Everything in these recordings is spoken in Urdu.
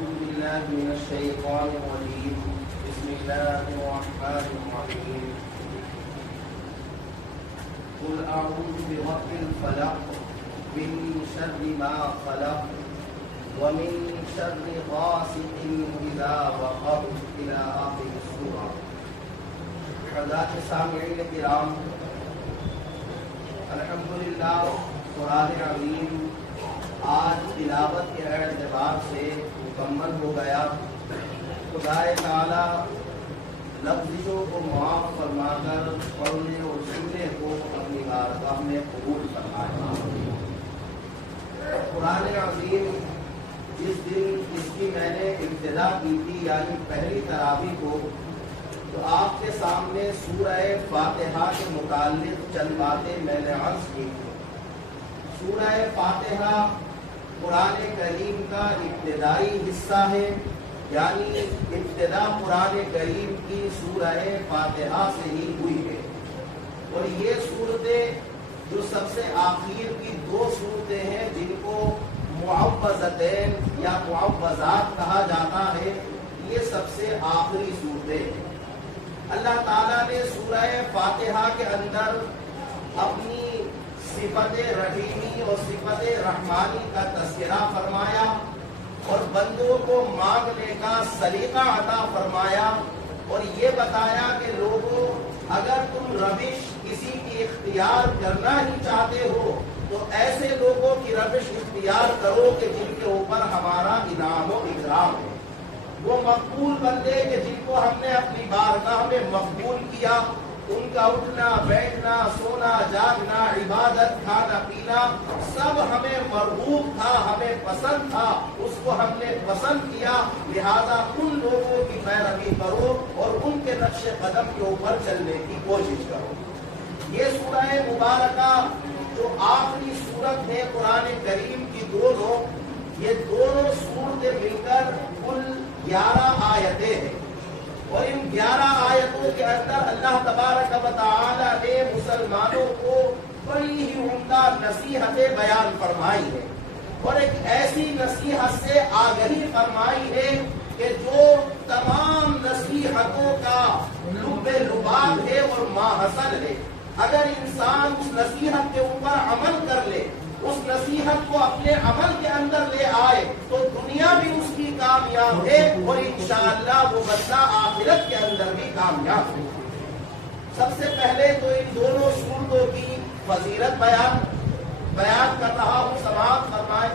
أعوذ بالله من الشيطان الرجيم بسم الله الرحمن الرحيم قل أعوذ برب الفلق من شر ما خلق ومن شر غاسق إذا وقب إلى آخر السورة. حضرات سامعین کرام، الحمدللہ قرآن عظیم آج تلاوت کے اعتبار سے مکمل ہو گیا. خدائے تعالی لفظوں کو معاف فرما کر پڑھنے اور سننے کو اپنی بارگاہ میں قبول فرمائے. قرآن عظیم جس دن اس کی میں نے ابتدا کی تھی، یعنی پہلی تراویح کو، تو آپ کے سامنے سورہ فاتحہ کے متعلق چند باتیں میں نے عرض کی تھی. سورہ فاتحہ قرآن کریم کا ابتدائی حصہ ہے، یعنی ابتدا قرآن کریم کی سورہ فاتحہ سے ہی ہوئی ہے. اور یہ صورتیں جو سب سے آخر کی دو صورتیں ہیں جن کو معوذتین یا معوذات کہا جاتا ہے، یہ سب سے آخری صورتیں ہیں. اللہ تعالیٰ نے سورہ فاتحہ کے اندر اپنی صفت رحیمی اور صفت رحمانی کا تذکرہ فرمایا اور بندوں کو مانگنے کا سلیقہ عطا فرمایا اور یہ بتایا کہ لوگوں، اگر تم روش کسی کی اختیار کرنا ہی چاہتے ہو تو ایسے لوگوں کی روش اختیار کرو کہ جن کے اوپر ہمارا انعام و اکرام ہے. وہ مقبول بندے کہ جن کو ہم نے اپنی بارگاہ میں مقبول کیا، ان کا اٹھنا بیٹھنا سونا جاگنا عبادت کھانا پینا سب ہمیں مرغوب تھا، ہمیں پسند تھا، اس کو ہم نے پسند کیا. لہذا ان لوگوں کی پیروی کرو اور ان کے نقش قدم کے اوپر چلنے کی کوشش کرو. یہ سورہ مبارکہ جو آخری سورت ہے قرآن کریم کی دونوں، یہ دونوں سورتیں مل کر کل 11 آیتیں ہیں اور ان 11 آیتوں کے اندر اللہ تبارک و تعالی نے مسلمانوں کو بڑی ہی عمدہ نصیحتیں بیان فرمائی ہے اور ایک ایسی نصیحت سے آگہی فرمائی ہے کہ جو تمام نصیحتوں کا لب لباب ہے اور ماحصل ہے. اگر انسان اس نصیحت کے اوپر عمل کر لے، اس نصیحت کو اپنے عمل کے اندر لے آئے تو دنیا بھی اس کی کامیاب ہے اور انشاءاللہ وہ بندہ آخرت کے اندر بھی کامیاب ہے. سب سے پہلے تو ان دونوں صورتوں کی فضیلت بیان کر رہا ہوں، سماعت فرمائے.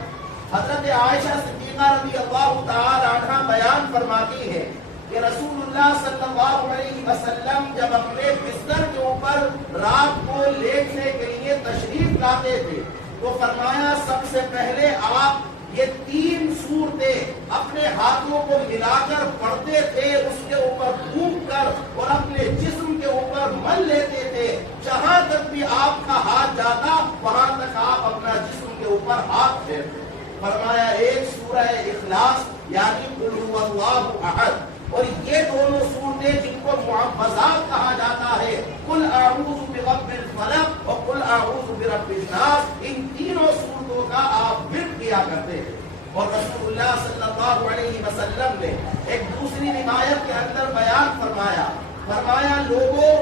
حضرت عائشہ صدیقہ رضی اللہ تعالی عنہا بیان فرماتی ہے کہ رسول اللہ صلی اللہ علیہ وسلم جب اپنے بستر کے اوپر رات کو لیٹنے کے لیے تشریف لاتے تھے تو فرمایا سب سے پہلے آپ یہ 3 صورتیں اپنے ہاتھوں کو ملا کر پڑھتے تھے، اس کے اوپر پھونک کر اور اپنے جسم کے اوپر مل لیتے تھے. جہاں تک بھی آپ کا ہاتھ جاتا وہاں تک آپ اپنا جسم کے اوپر ہاتھ پھیرتے. فرمایا ایک سورہ اخلاص یعنی قل هو اللہ احد، اور یہ دونوں صورتیں جن کو معوذات کہا جاتا ہے، قل اعوذ برب الفلق اور قل اعوذ برب الناس، ان تینوں صورتوں کا آپ ورد کیا کرتے ہیں. اور رسول اللہ صلی اللہ علیہ وسلم نے ایک دوسری روایت کے اندر بیان فرمایا لوگوں،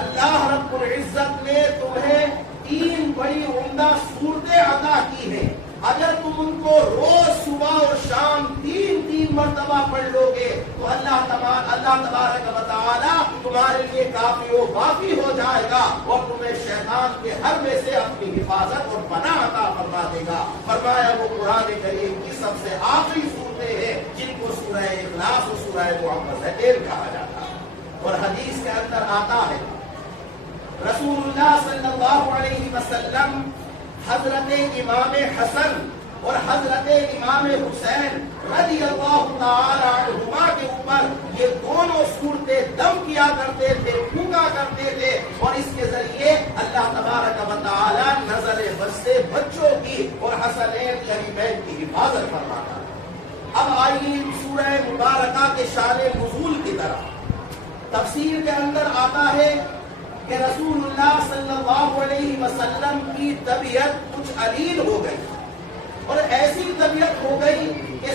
اللہ رب العزت نے تمہیں 3 بڑی عمدہ صورتیں عطا کی ہیں. اگر تم ان کو روز صبح اور شام 3 مرتبہ پڑھ لو گے تو اللہ تبارک و تعالی تمہارے لیے کافی و وافی ہو جائے گا اور تمہیں شیطان کے ہر میں سے اپنی حفاظت اور پناہ عطا فرما دے گا. فرمایا وہ قرآن کریم کی سب سے آخری صورتیں ہیں جن کو سورہ اخلاص اور سورہ معوذتین کہا جاتا ہے. اور حدیث کے اندر آتا ہے رسول اللہ صلی اللہ علیہ وسلم حضرت امام حسن اور حضرت امام حسین رضی اللہ تعالی عنہما کے اوپر یہ دونوں صورتیں دم کیا کرتے تھے، پھونکا کرتے تھے اور اس کے ذریعے اللہ تبارک و تعالی نظر بد سے بچوں کی اور حسنین قریبین کی حفاظت فرماتا. اب آئیے سورہ مبارکہ کے شان نزول کی طرف. تفسیر کے اندر آتا ہے کہ رسول اللہ صلی اللہ علیہ وسلم کی طبیعت کچھ علیل ہو گئی اور ایسی طبیعت ہو گئی کہ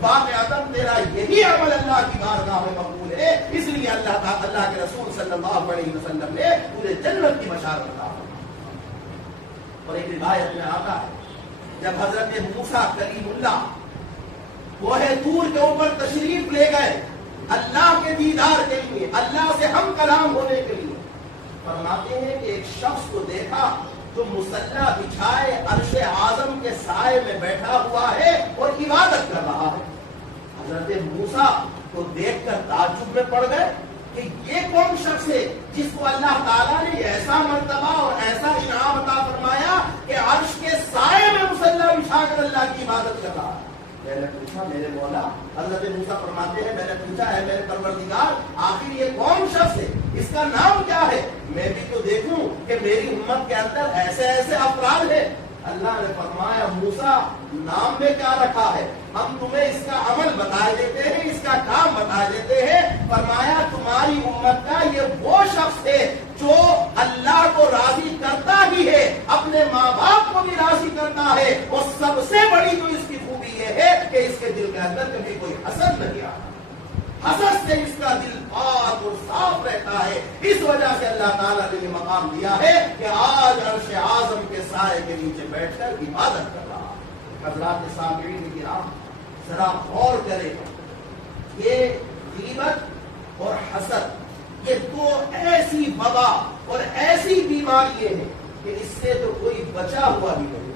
واقعتاً تیرا یہی عمل اللہ کی بارگاہ میں مقبول ہے، اس لیے اللہ کے رسول صلی اللہ علیہ وسلم نے پورے جنت کی بشارت دی۔ اور ایک روایت میں آتا ہے جب حضرت موسیٰ کلیم اللہ کوہ طور کے اوپر تشریف لے گئے اللہ کے دیدار کے لیے، اللہ سے ہم کلام ہونے کے لیے، فرماتے ہیں کہ ایک شخص کو دیکھا جو مصلی بچھائے عرش اعظم کے سائے میں بیٹھا ہوا ہے اور عبادت کر رہا ہے۔ حضرت موسیٰ کو دیکھ کر تعجب میں پڑ گئے کہ یہ کون شخص ہے جس کو اللہ تعالیٰ نے ایسا مرتبہ اور ایسا انعام عطا فرمایا کہ عرش کے سائے میں مصلی بچھا کر اللہ کی عبادت کر رہا ہے۔ میں نے پوچھا میرے مولا، حضرت موسیٰ فرماتے ہیں میں نے پوچھا ہے میرے پروردگار آخر یہ کون شخص ہے، اس کا نام کیا ہے، میں بھی تو دیکھوں کہ میری امت کے اندر ایسے ایسے افراد ہیں۔ اللہ نے فرمایا موسیٰ نام میں کیا رکھا ہے، ہم تمہیں اس کا عمل بتا دیتے ہیں، اس کا کام بتا دیتے ہیں۔ فرمایا تمہاری امت کا یہ وہ شخص ہے جو اللہ کو راضی کرتا ہی ہے، اپنے ماں باپ کو بھی راضی کرتا ہے، اور سب سے بڑی جو اس کی خوبی یہ ہے کہ اس کے دل کے اندر کبھی کوئی حسد نہیں آتا، حسد سے اس کا دل پاک اور صاف رہتا ہے۔ اس وجہ سے اللہ تعالیٰ نے یہ مقام دیا ہے کہ آج عرش اعظم کے سائے کے نیچے بیٹھ کر عبادت کر رہا ہے۔ حضرات سامعین کرام ذرا غور کریں، یہ غیبت اور حسد یہ دو ایسی وبا اور ایسی بیماریاں ہیں کہ اس سے تو کوئی بچا ہوا بھی نہیں۔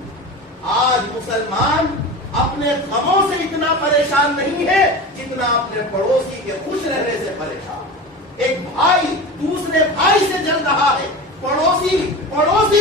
آج مسلمان اپنے غموں سے اتنا پریشان نہیں ہے جتنا اپنے پڑوسی کے خوش رہنے سے پریشان۔ ایک بھائی دوسرے بھائی سے جل رہا ہے، پڑوسی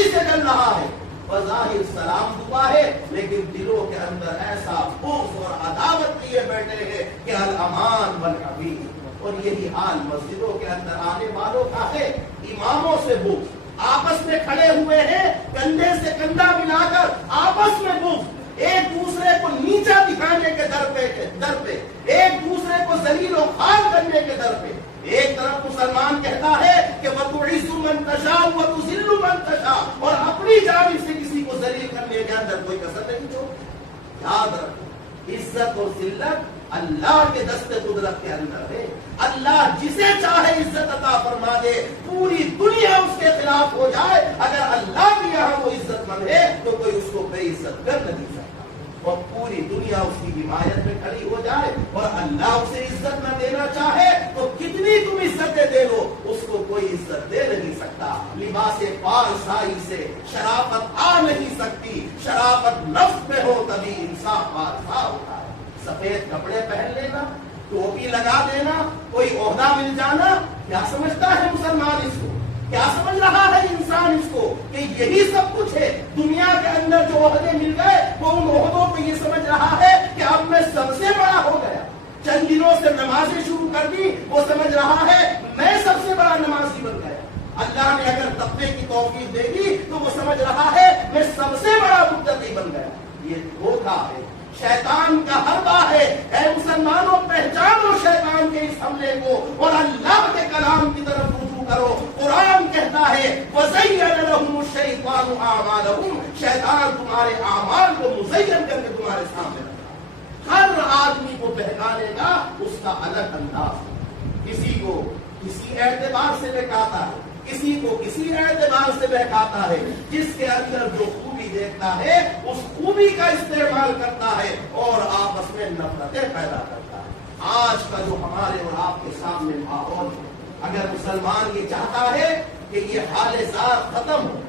سے جل رہا ہے، بظاہر سلام دعا ہے لیکن دلوں کے اندر ایسا بغض اور عداوت لیے بیٹھے ہیں کہ الامان والحبیب۔ اور یہی حال مسجدوں کے اندر آنے والوں کا ہے، اماموں سے بغض، آپس میں کھڑے ہوئے ہیں کندھے سے کندھا ملا کر آپس میں بغض، ایک دوسرے کو نیچا دکھانے کے در پہ ایک دوسرے کو ذلیل و خوار کرنے کے در پہ۔ ایک طرف مسلمان کہتا ہے کہ وَتُعِزُّ مَن تَشَاءُ وَتُذِلُّ مَن تَشَاءُ، اور اپنی جانب سے کسی کو ذلیل کرنے کے اندر کوئی کسر نہیں چھوڑتا۔ یاد رکھو عزت اور ذلت اللہ کے دست قدرت کے اندر ہے، اللہ جسے چاہے عزت عطا فرما دے، پوری دنیا اس کے خلاف ہو جائے، اگر اللہ کے یہاں وہ عزت مند ہے تو کوئی اس کو بے عزت کر نہیں سکتا، اور پوری دنیا اس کی حمایت میں کھڑی ہو جائے اور اللہ اسے عزت نہ دینا چاہے تو کتنی تم عزتیں دے لو اس کو کوئی عزت دے نہیں سکتا۔ لباس پارسائی سے شرافت آ نہیں سکتی، شرافت نفس میں ہو تبھی انصاف پارسا ہوتا ہے۔ سفید کپڑے پہن لینا، ٹوپی لگا دینا، کوئی عہدہ مل جانا، کیا سمجھتا ہے مسلمان اس کو، کیا سمجھ رہا ہے انسان اس کو کہ یہی سب کچھ ہے؟ دنیا کے اندر جو عہدے مل گئے وہ ان عہدوں کو یہ سمجھ رہا ہے کہ اب میں سب سے بڑا ہو گیا۔ چند دنوں سے نمازیں شروع کر دی، وہ سمجھ رہا ہے میں سب سے بڑا نمازی بن گیا۔ اللہ نے اگر تقوی کی توفیق دے دی تو وہ سمجھ رہا ہے میں سب سے بڑا متقی بن گیا۔ یہ دھوکہ ہے، شیطان کا حربہ ہے۔ اے مسلمانوں پہچانو شیطان کے اس حملے کو اور اللہ کے کلام کی طرف رجوع کرو۔ قرآن کہتا ہے وَزَيَّنَ لَهُمُ الشَّيْطَانُ أَعْمَالَهُمْ، شیطان تمہارے اعمال کو مزین کر کے تمہارے سامنے رکھا۔ ہر آدمی کو بہکانے کا اس کا الگ انداز ہے، کسی کو کسی اعتبار سے بہکاتا ہے، کسی کو کسی اعتبار سے بہکاتا ہے، جس کے اندر جو خوبی دیکھتا ہے اس خوبی کا استعمال کرتا ہے اور آپس میں نفرتیں پیدا کرتا ہے۔ آج کا جو ہمارے اور آپ کے سامنے ماحول ہے، اگر مسلمان یہ چاہتا ہے کہ یہ حال زار ختم ہو،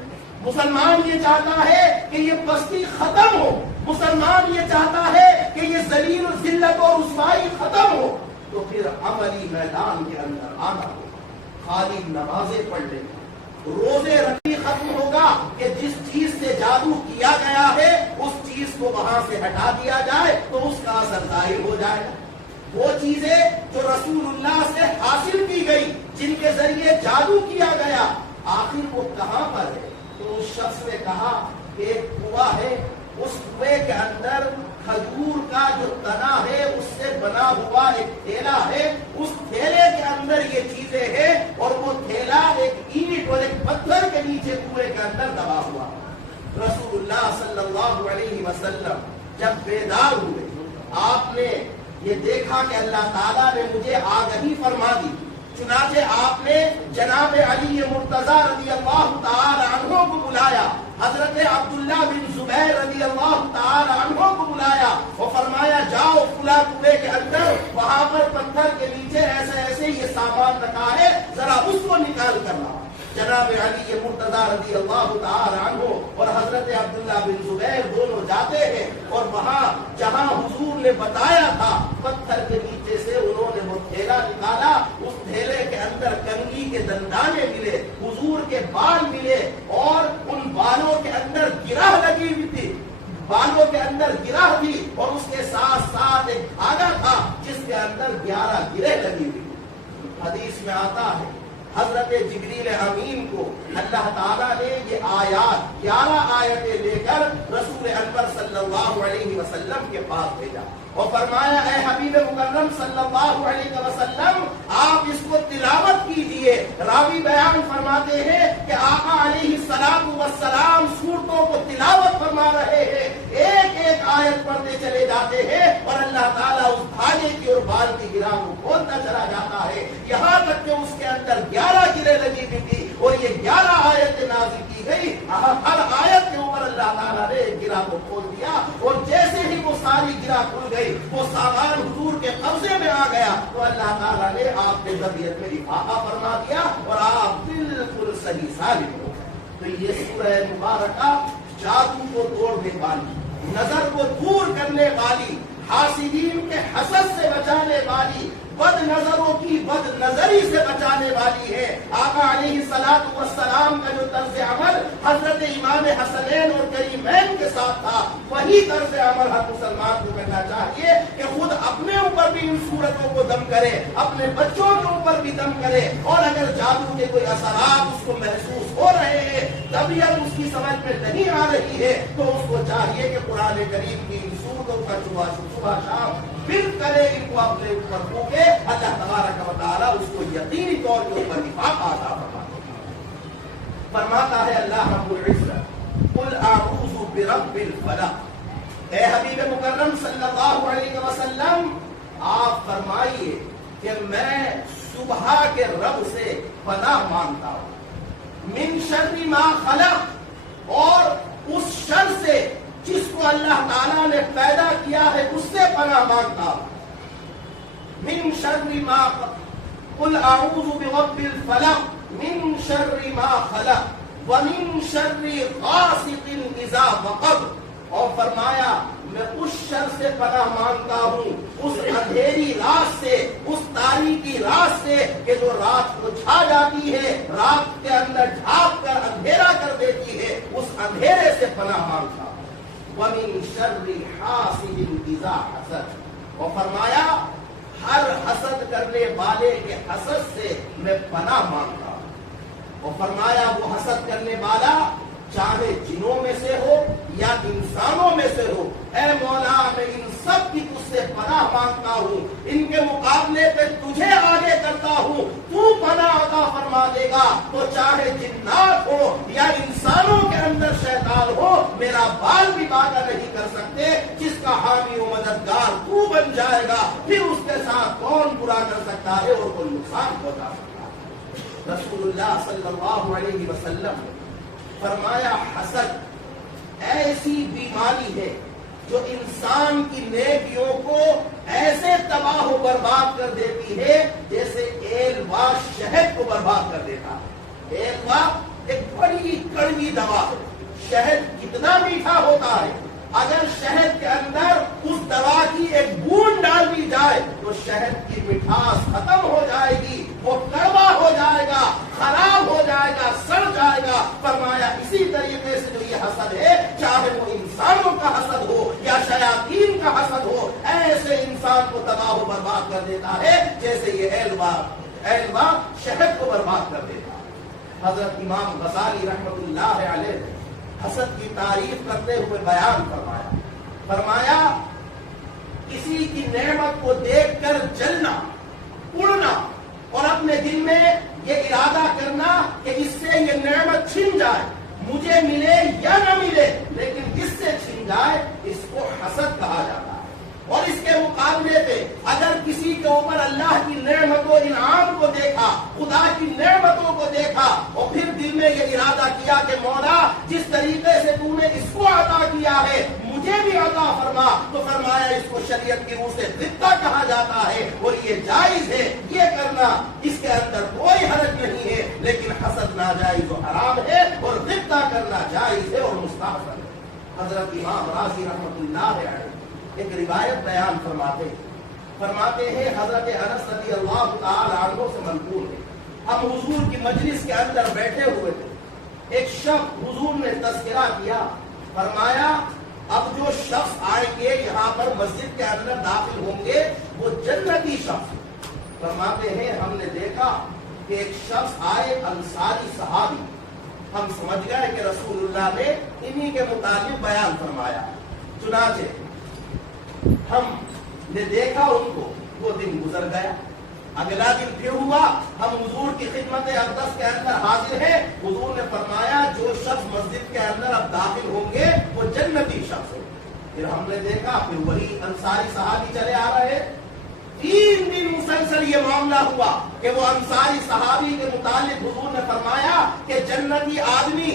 مسلمان یہ چاہتا ہے کہ یہ پستی ختم ہو، مسلمان یہ چاہتا ہے کہ یہ ذلیل و ذلت اور رسوائی ختم ہو، تو پھر عملی میدان کے اندر آنا ہو، خالی نمازیں پڑھ لیں، روزے رکھنی ختم ہوگا کہ جس چیز سے جادو کیا گیا ہے اس چیز کو وہاں سے ہٹا دیا جائے تو اس کا اثر ظاہر ہو جائے گا۔ وہ چیزیں جو رسول اللہ سے حاصل کی گئی، جن کے ذریعے جادو کیا گیا، آخر وہ کہاں پر ہے؟ تو اس شخص نے کہا کہ ایک کنواں ہے، اس کنویں کے اندر کھجور کا جو تنا ہے اس سے بنا ہوا ایک تھیلا ہے، اس تھیلے کے اندر یہ چیزیں ہیں اور وہ تھیلا ایک اینٹ اور ایک پتھر کے نیچے کنویں کے اندر دبا ہوا۔ رسول اللہ صلی اللہ علیہ وسلم جب بیدار ہوئے آپ نے یہ دیکھا کہ اللہ تعالیٰ نے مجھے آگہی فرما دی، چنانچہ آپ نے جناب علی مرتضی رضی اللہ تعالی عنہ کو بلایا، حضرت عبداللہ بن زبیر رضی اللہ تعالی عنہ کو بلایا اور فرمایا جاؤ فلاں کنویں کے اندر، وہاں پر پتھر کے نیچے ایسے ایسے یہ سامان رکھا ہے، ذرا اس کو نکال کر لاؤ۔ جناب علی مرتضی رضی اللہ تعالی عنہ اور حضرت عبداللہ بن زبیر دونوں جاتے ہیں اور وہاں جہاں حضور نے بتایا تھا پتھر کے نیچے سے انہوں نے وہ تھیلا نکالا، اس تھیلے کے اندر کنگھی کے دندانے ملے، حضور کے بال ملے اور ان بالوں کے اندر گرہ لگی ہوئی تھی، بالوں کے اندر گرہ تھی اور اس کے ساتھ ساتھ ایک دھاگا تھا جس کے اندر 11 گرہ لگی ہوئی تھی۔ حدیث میں آتا ہے حضرت جبریل امین کو اللہ تعالیٰ نے یہ آیات 11 آیتیں لے کر رسول انور صلی اللہ علیہ وسلم کے پاس بھیجا اور فرمایا اے حبیب مکرم صلی اللہ علیہ وسلم آپ اس کو تلاوت کیجئے۔ راوی بیان فرماتے ہیں کہ آقا علیہ السلام سورتوں کو تلاوت فرما رہے ہیں، ایک ایک آیت پڑھتے چلے جاتے ہیں اور اللہ تعالیٰ اس دھاگے کی اور بال کی گرہ کو کھولتا چلا جاتا ہے، یہاں تک کہ اس کے اندر 11 گرہ لگی ہوئی تھی اور یہ 11 آیتیں نازل کی گئی، ہر آیت کے اوپر اللہ تعالیٰ نے ایک گرہ کو کھول دیا اور جیسے ہی وہ ساری گرہ کھل گئی وہ سامان حضور کے قبضے میں آ گیا تو اللہ تعالیٰ نے آپ کے طبیعت میں افاقہ فرما دیا اور آپ بالکل صحیح سالم ہو گئے۔ تو یہ سورہ مبارکہ جادو کو توڑنے والی، نظر کو دور کرنے والی، حاسدین کے حسد سے بچانے والی، بد نظروں کی بد نظری سے بچانے والی ہے۔ آقا علیہ السلام کا جو طرز عمل حضرت امام حسنین اور کریمین کے ساتھ تھا وہی طرز عمل ہر مسلمان کو کرنا چاہیے کہ خود اپنے اوپر بھی ان صورتوں کو دم کرے، اپنے بچوں کے اوپر بھی دم کرے، اور اگر جادو کے کوئی اثرات اس کو محسوس ہو رہے ہیں، طبیعت اس کی سمجھ میں نہیں آ رہی ہے، تو اس کو چاہیے کہ قرآن کریم کی ان صورتوں کا صبح شام پھر کرے، ان کو اپنے اوپر پھونکے، اللہ تبارک و تعالیٰ اس کو یقینی طور کے اوپر افاقہ عطا فرماتا ہے اللہ رب العزت قل اعوذ برب الفلق۔ اے حبیب مکرم صلی اللہ علیہ وسلم آپ فرمائیے کہ میں صبح کے رب سے پناہ مانگتا ہوں، من شر ما خلق، اور اس شر سے جس کو اللہ تعالیٰ نے پیدا کیا ہے اس سے پناہ مانگتا ہوں، من شر ما قل اعوذ برب الفلق من شر ما خلق ومن شر غاسق اذا وقب، اور فرمایا میں اس شر سے پناہ مانگتا ہوں، اس اندھیری رات سے، اس تاریکی رات سے کہ جو رات کو چھا جاتی ہے، رات کے اندر ڈھانپ کر اندھیرا کر دیتی ہے، اس اندھیرے سے پناہ مانگتا ہوں، وَمِن شَرِّ حَاسِدٍ إِذَا حَسَدَ، اور فرمایا ہر حسد کرنے والے کے حسد سے میں پناہ مانگتا ہوں، اور فرمایا وہ حسد کرنے والا چاہے جنوں میں سے ہو یا انسانوں میں سے ہو، اے مولا میں ان سب کی تجھ سے پناہ مانگتا ہوں، ان کے مقابلے پہ تجھے آگے کرتا ہوں، تو پناہ عطا فرما دے گا، تو چاہے جنات ہو یا انسانوں کے اندر شیطان ہو، میرا بال بھی باغا نہیں کر سکتے، جس کا حامی و مددگار تو بن جائے گا، پھر اس کے ساتھ کون برا کر سکتا ہے اور کوئی نقصان پہنچا سکتا ہے۔ رسول اللہ صلی اللہ علیہ وسلم فرمایا حسد ایسی بیماری ہے جو انسان کی نیکیوں کو ایسے تباہ و برباد کر دیتی ہے جیسے ایلوا شہد کو برباد کر دیتا ہے۔ ایلوا ایک بڑی کڑوی دوا ہے، شہد کتنا میٹھا ہوتا ہے، اگر شہد کے اندر اس دوا کی ایک بوند ڈال دی جائے تو شہد کی مٹھاس ختم ہو جائے گی، وہ کڑوا ہو جائے گا، خراب ہو جائے گا، سڑ جائے گا۔ فرمایا اسی طریقے سے جو یہ حسد ہے، چاہے وہ انسانوں کا حسد ہو یا شیاطین کا حسد ہو، ایسے انسان کو تباہ و برباد کر دیتا ہے جیسے یہ ایلوا شہد کو برباد کر دیتا ہے۔ حضرت امام غزالی رحمۃ اللہ علیہ حسد کی تعریف کرتے ہوئے بیان فرمایا کسی کی نعمت کو دیکھ کر جلنا، اڑنا اور اپنے دل میں یہ ارادہ کرنا کہ اس سے یہ نعمت چھن جائے، مجھے ملے یا نہ ملے لیکن اس سے چھن جائے، اس کو حسد کہا جاتا ہے۔ اور اس کے کے مقابلے پہ اگر کسی کے اوپر اللہ کی نعمت و انعام کو دیکھا، خدا کی نعمتوں کو دیکھا اور پھر دل میں یہ ارادہ کیا کہ مولا جس طریقے سے تو نے اس کو عطا کیا ہے مجھے بھی عطا فرما، تو فرمایا اس کو شریعت کی روح سے غبطہ کہا جاتا ہے اور یہ جائز ہے، یہ کرنا اس کے اندر کوئی حرج نہیں ہے، لیکن حسد ناجائز و حرام ہے اور غبطہ کرنا جائز ہے اور مستحب ہے۔ حضرت امام راضی رحمۃ اللہ علیہ ایک روایت بیان فرماتے ہیں حضرت انس رضی اللہ تعالی عنہ سے منقول ہے، ہم حضور کی مجلس کے اندر بیٹھے ہوئے تھے، ایک شخص حضور نے تذکرہ کیا، فرمایا اب جو شخص آئیں گے یہاں پر مسجد کے اندر داخل ہوں گے وہ جنتی شخص۔ فرماتے ہیں ہم نے دیکھا کہ ایک شخص آئے انصاری صحابی، ہم سمجھ گئے کہ رسول اللہ نے انہی کے متعلق بیان فرمایا، چنانچہ ہم نے دیکھا ان کو، وہ دن گزر گیا، اگلا دن پھر ہوا، ہم حضور کی خدمت اقدس کے اندر حاضر ہیں، حضور نے فرمایا جو شخص مسجد کے اندر اب داخل ہوں گے وہ جنتی شخص ہے۔ پھر ہم نے دیکھا پھر وہی انصاری صحابی چلے آ رہے، 3 دن مسلسل یہ معاملہ ہوا کہ وہ انصاری صحابی کے متعلق حضور نے فرمایا کہ جنتی آدمی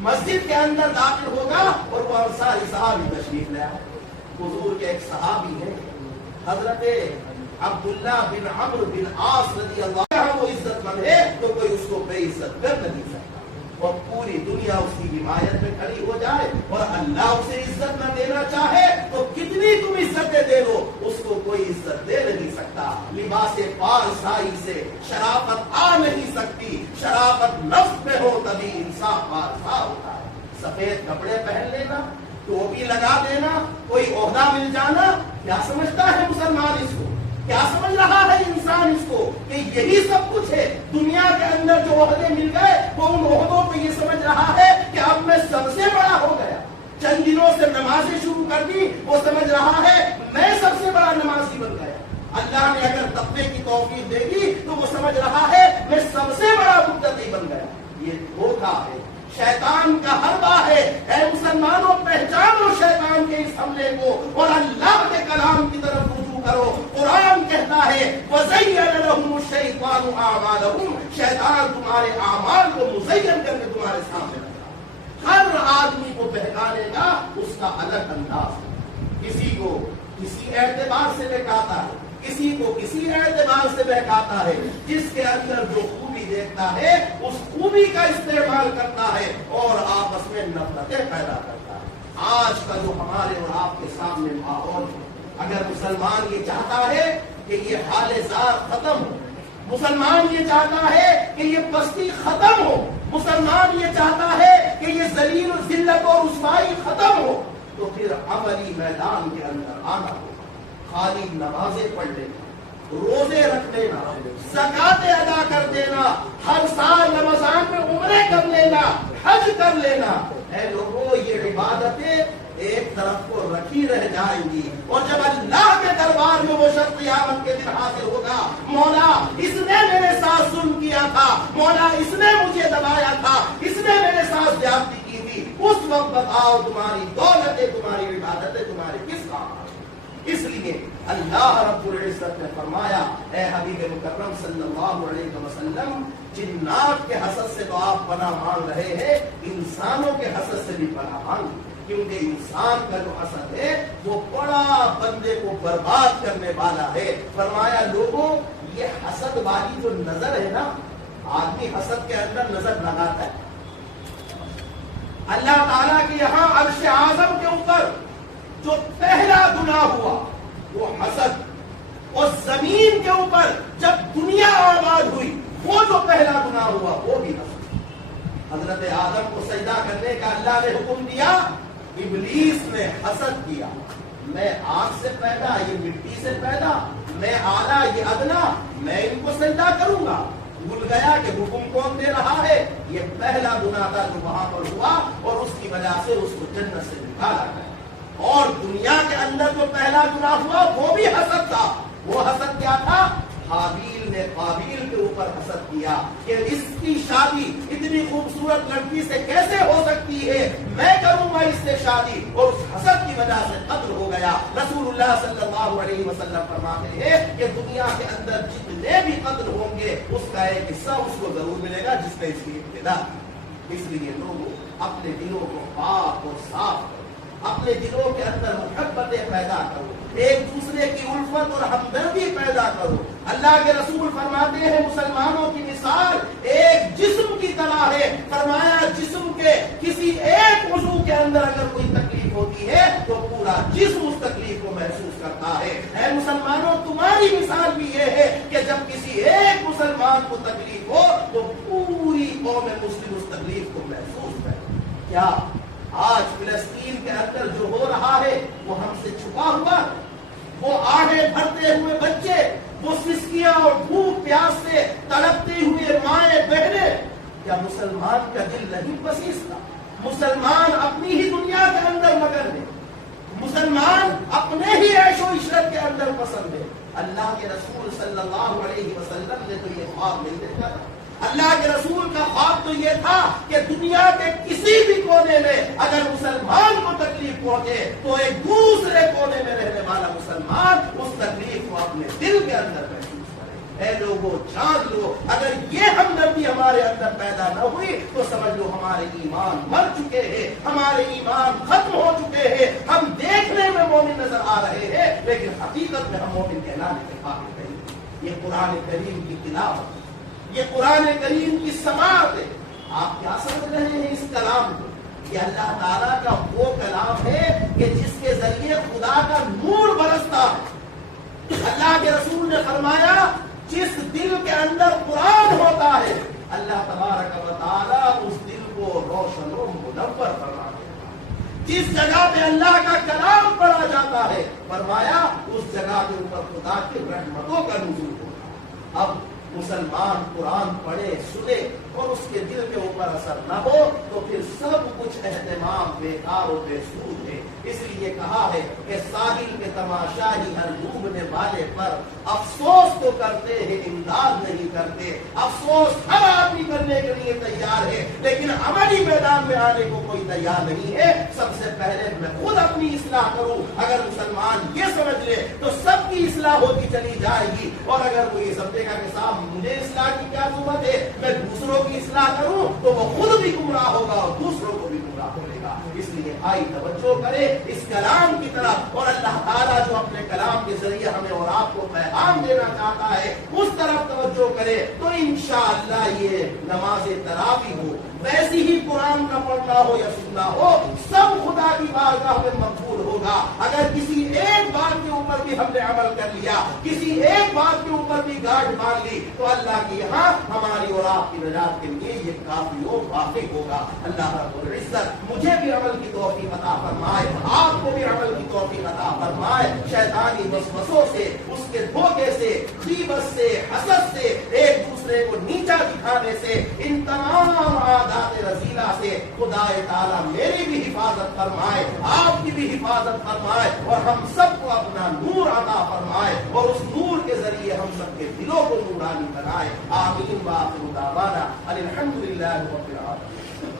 مسجد کے اندر داخل ہوگا اور وہ انصاری صحابی تشریف لے آئے۔ حضور کے ایک صحابی ہیں حضرت عبداللہ بن عمرو بن عاص رضی اللہ عنہ، وہ عزت مند ہے تو کوئی اس کو بے عزت کر نہیں سکتا، اور پوری دنیا اس کی حمایت میں کھڑی ہو جائے اور اللہ اسے عزت نہ دینا چاہے تو کتنی تم عزتیں دے لو اس کو کوئی عزت دے نہیں سکتا۔ لباس پارسائی سے شرافت آ نہیں سکتی، شرافت نفس میں ہو تبھی انصاف پارسا ہوتا ہے۔ سفید کپڑے پہن لینا، ٹوپی لگا دینا، کوئی عہدہ مل جانا، کیا سمجھتا ہے مسلمان اس کو؟ کیا سمجھ رہا ہے انسان اس کو کہ یہی سب کچھ ہے؟ دنیا کے اندر جو عہدے مل گئے وہ ان عہدوں کو یہ سمجھ رہا ہے کہ اب میں سب سے بڑا ہو گیا۔ چند دنوں سے نمازیں شروع کر دی، وہ سمجھ رہا ہے میں سب سے بڑا نمازی بن گیا۔ اللہ نے اگر تقوی کی توفیق دے گی تو وہ سمجھ رہا ہے میں سب سے بڑا متقی بن گیا۔ یہ دھوکہ ہے، شیطان کا حربہ ہے۔ اے مسلمانوں پہچانو شیطان کے اس حملے کو اور اللہ کے کلام کی طرف رجوع کرو۔ قرآن کہتا ہے وَزَيَّنَ لَهُمُ الشَّيْطَانُ أَعْمَالَهُمْ، شیطان تمہارے اعمال کو مزین کر کے تمہارے سامنے رکھا۔ ہر آدمی کو بہکانے کا اس کا الگ انداز ہے، کسی کو کسی اعتبار سے بہکاتا ہے، کسی کو کسی اعتبار سے بہکاتا ہے، جس کے اندر جو خوبی دیکھتا ہے اس خوبی کا استعمال کرتا ہے اور آپس میں نفرتیں پیدا کرتا ہے۔ آج کا جو ہمارے اور آپ کے سامنے ماحول ہے، اگر مسلمان یہ چاہتا ہے کہ یہ حال زار ختم ہو، مسلمان یہ چاہتا ہے کہ یہ پستی ختم ہو، مسلمان یہ چاہتا ہے کہ یہ ذلیل و ذلت اور رسوائی ختم ہو، تو پھر عملی میدان کے اندر آنا ہو، خالی نمازیں پڑھ لینا، روزے رکھ لینا، زکاتیں ادا کر دینا، ہر سال رمضان میں عمرے کر لینا، حج کر لینا، اے لوگوں یہ عبادتیں ایک طرف کو رکھی رہ جائیں گی، اور جب اللہ کے دربار میں وہ شخص قیامت کے دن حاضر ہوگا، مولا اس نے میرے ساتھ ظلم کیا تھا، مولا اس نے مجھے دبایا تھا، اس نے میرے ساتھ زیادتی کی تھی، اس وقت بتاؤ تمہاری دولتیں، تمہاری عبادتیں تمہارے کس کام؟ اس لیے اللہ رب العزت نے فرمایا اے حبیب مکرم صلی اللہ علیہ وسلم، جنات کے حسد سے تو آپ پناہ مانگ رہے ہیں، انسانوں کے حسد سے بھی پناہ مانگ، کیونکہ انسان کا جو حسد ہے وہ بڑا بندے کو برباد کرنے والا ہے۔ فرمایا لوگوں یہ حسد والی جو نظر ہے نا، آدمی حسد کے اندر نظر لگاتا ہے، اللہ تعالیٰ کے یہاں عرش اعظم کے اوپر جو پہلا گناہ ہوا وہ حسد، اور زمین کے اوپر جب دنیا آباد ہوئی وہ جو پہلا گناہ ہوا وہ بھی حسد۔ حضرت آدم کو سجدہ کرنے کا اللہ نے حکم دیا، ابلیس نے حسد کیا، میں آگ سے پیدا، یہ مٹی سے پیدا، میں اعلیٰ یہ ادنا، میں ان کو سجدہ کروں گا۔ بھول گیا کہ حکم کون دے رہا ہے، یہ پہلا گناہ تھا جو وہاں پر ہوا اور اس کی وجہ سے اس کو جنت سے نکالا گیا۔ اور دنیا کے اندر جو پہلا گناہ ہوا وہ بھی حسد تھا۔ وہ حسد کیا تھا؟ حابیل نے قابیل کے اوپر اوپر حسد کیا کہ اس کی شادی اتنی خوبصورت لڑکی سے کیسے ہو سکتی ہے، میں کروں گا اس سے شادی، اور اس حسد کی وجہ سے قتل ہو گیا۔ رسول اللہ صلی اللہ علیہ وسلم فرماتے ہیں کہ دنیا کے اندر جتنے بھی قتل ہوں گے اس کا ایک حصہ اس کو ضرور ملے گا جس نے اس کی ابتدا کی۔ اس لیے لوگوں اپنے دلوں کو پاک اور صاف کرو، اپنے دلوں کے اندر محبتیں پیدا کرو، ایک دوسرے کی الفت اور ہمدردی پیدا کرو۔ اللہ کے رسول فرماتے ہیں مسلمانوں کی مثال ایک جسم کی طرح ہے، فرمایا جسم کے کسی ایک عضو کے اندر اگر کوئی تکلیف ہوتی ہے تو پورا جسم اس تکلیف کو محسوس کرتا ہے۔ اے مسلمانوں تمہاری مثال بھی یہ ہے کہ جب کسی ایک مسلمان کو تکلیف ہو تو پوری قوم مسلم اس تکلیف کو محسوس کرے۔ کیا آج فلسطین کے اندر جو ہو رہا ہے وہ ہم سے چھپا ہوا، وہ آڑے بھرتے ہوئے بچے، وہ سسکیاں اور بھوک پیاس سے تڑپتے ہوئے مائیں بہنیں، کیا مسلمان کا دل نہیں پسیستا؟ مسلمان اپنی ہی دنیا کے اندر مگن ہے، مسلمان اپنے ہی عیش و عشرت کے اندر پسند ہے۔ اللہ کے رسول صلی اللہ علیہ وسلم نے تو یہ خواب نہیں دیکھا تھا۔ اللہ کے رسول کا خواب تو یہ تھا کہ دنیا کے کسی بھی کونے میں اگر مسلمان کو تکلیف پہنچے تو ایک دوسرے کونے میں رہنے والا مسلمان اس تکلیف کو اپنے دل کے اندر محسوس کرے۔ اے لوگوں جان لو، اگر یہ ہمدردی ہمارے اندر پیدا نہ ہوئی تو سمجھ لو ہمارے ایمان مر چکے ہیں، ہمارے ایمان ختم ہو چکے ہیں۔ ہم دیکھنے میں مومن نظر آ رہے ہیں لیکن حقیقت میں ہم مومن کہلانے کے قابل نہیں۔ یہ قرآن کریم کی تلاوت، یہ قرآن کریم کی سماعت ہے۔ آپ کیا سمجھ رہے ہیں اس کلام کو؟ یہ اللہ تعالیٰ کا وہ کلام ہے کہ جس کے ذریعے خدا کا نور برستا ہے۔ اللہ کے رسول نے فرمایا جس دل کے اندر قرآن ہوتا ہے اللہ تبارک و تعالیٰ اس دل کو روشن و منور فرما دیتا ہے۔ جس جگہ پہ اللہ کا کلام پڑھا جاتا ہے فرمایا اس جگہ کے اوپر خدا کی رحمتوں کا نزول ہوتا ہے۔ اب مسلمان قرآن پڑھے سنے اور اس کے دل کے اوپر اثر نہ ہو تو پھر سب کچھ اہتمام بیکار و بے سود ہے۔ اس لیے کہا ہے کہ ساحل کے تماشا ہی ہر ڈوبنے والے پر افسوس تو کرتے ہیں امداد نہیں کرتے۔ افسوس ہر آدمی کرنے کے لیے تیار ہے لیکن عملی میدان میں آنے کو کوئی تیار نہیں ہے۔ سب سے پہلے میں خود اپنی اصلاح کروں، اگر مسلمان یہ سمجھ لے تو سب کی اصلاح ہوتی چلی جائے گی، اور اگر وہ یہ سمجھے گا کہ صاحب مجھے اصلاح کی کیا ضرورت ہے، میں دوسروں کی اصلاح کروں تو وہ خود بھی گمراہ ہوگا اور دوسروں کو بھی گمراہ کرے گا۔ اس لیے آئی توجہ کرے اس کلام کی طرف، اور اللہ تعالیٰ جو اپنے کلام کے ذریعے ہمیں اور آپ کو پیغام دینا چاہتا ہے اس طرف توجہ کرے تو انشاءاللہ یہ نماز تراویح ہو، ویسی ہی قرآن کا پڑھنا ہو یا سننا ہو، سب خدا کی بارگاہ میں مقبول ہوگا۔ اگر کسی ایک بات کے اوپر بھی ہم نے عمل کر لیا، کسی ایک بات کے اوپر بھی گاٹھ باندھ لی تو اللہ کے یہاں ہماری اور آپ کی نجات کے لیے یہ کافی و وافی ہوگا۔ اللہ رب العزت مجھے بھی عمل کی توفیق عطا فرمائے، آپ کو بھی عمل کی توفیق عطا فرمائے۔ شیطانی وسوسوں سے، اس کے دھوکے سے، غیبت سے، حسد سے، ایک دوسرے کو نیچا دکھانے سے، ان تمام عادات رذیلہ سے خدا تعالیٰ میری بھی حفاظت فرمائے، آپ کی بھی حفاظت فرمائے، اور ہم سب کو اپنا نور عطا فرمائے، اور اس نور کے ذریعے ہم سب کے دلوں کو نورانی بنائے۔ آمین وآخر دعوانا الحمدللہ رب العالمین۔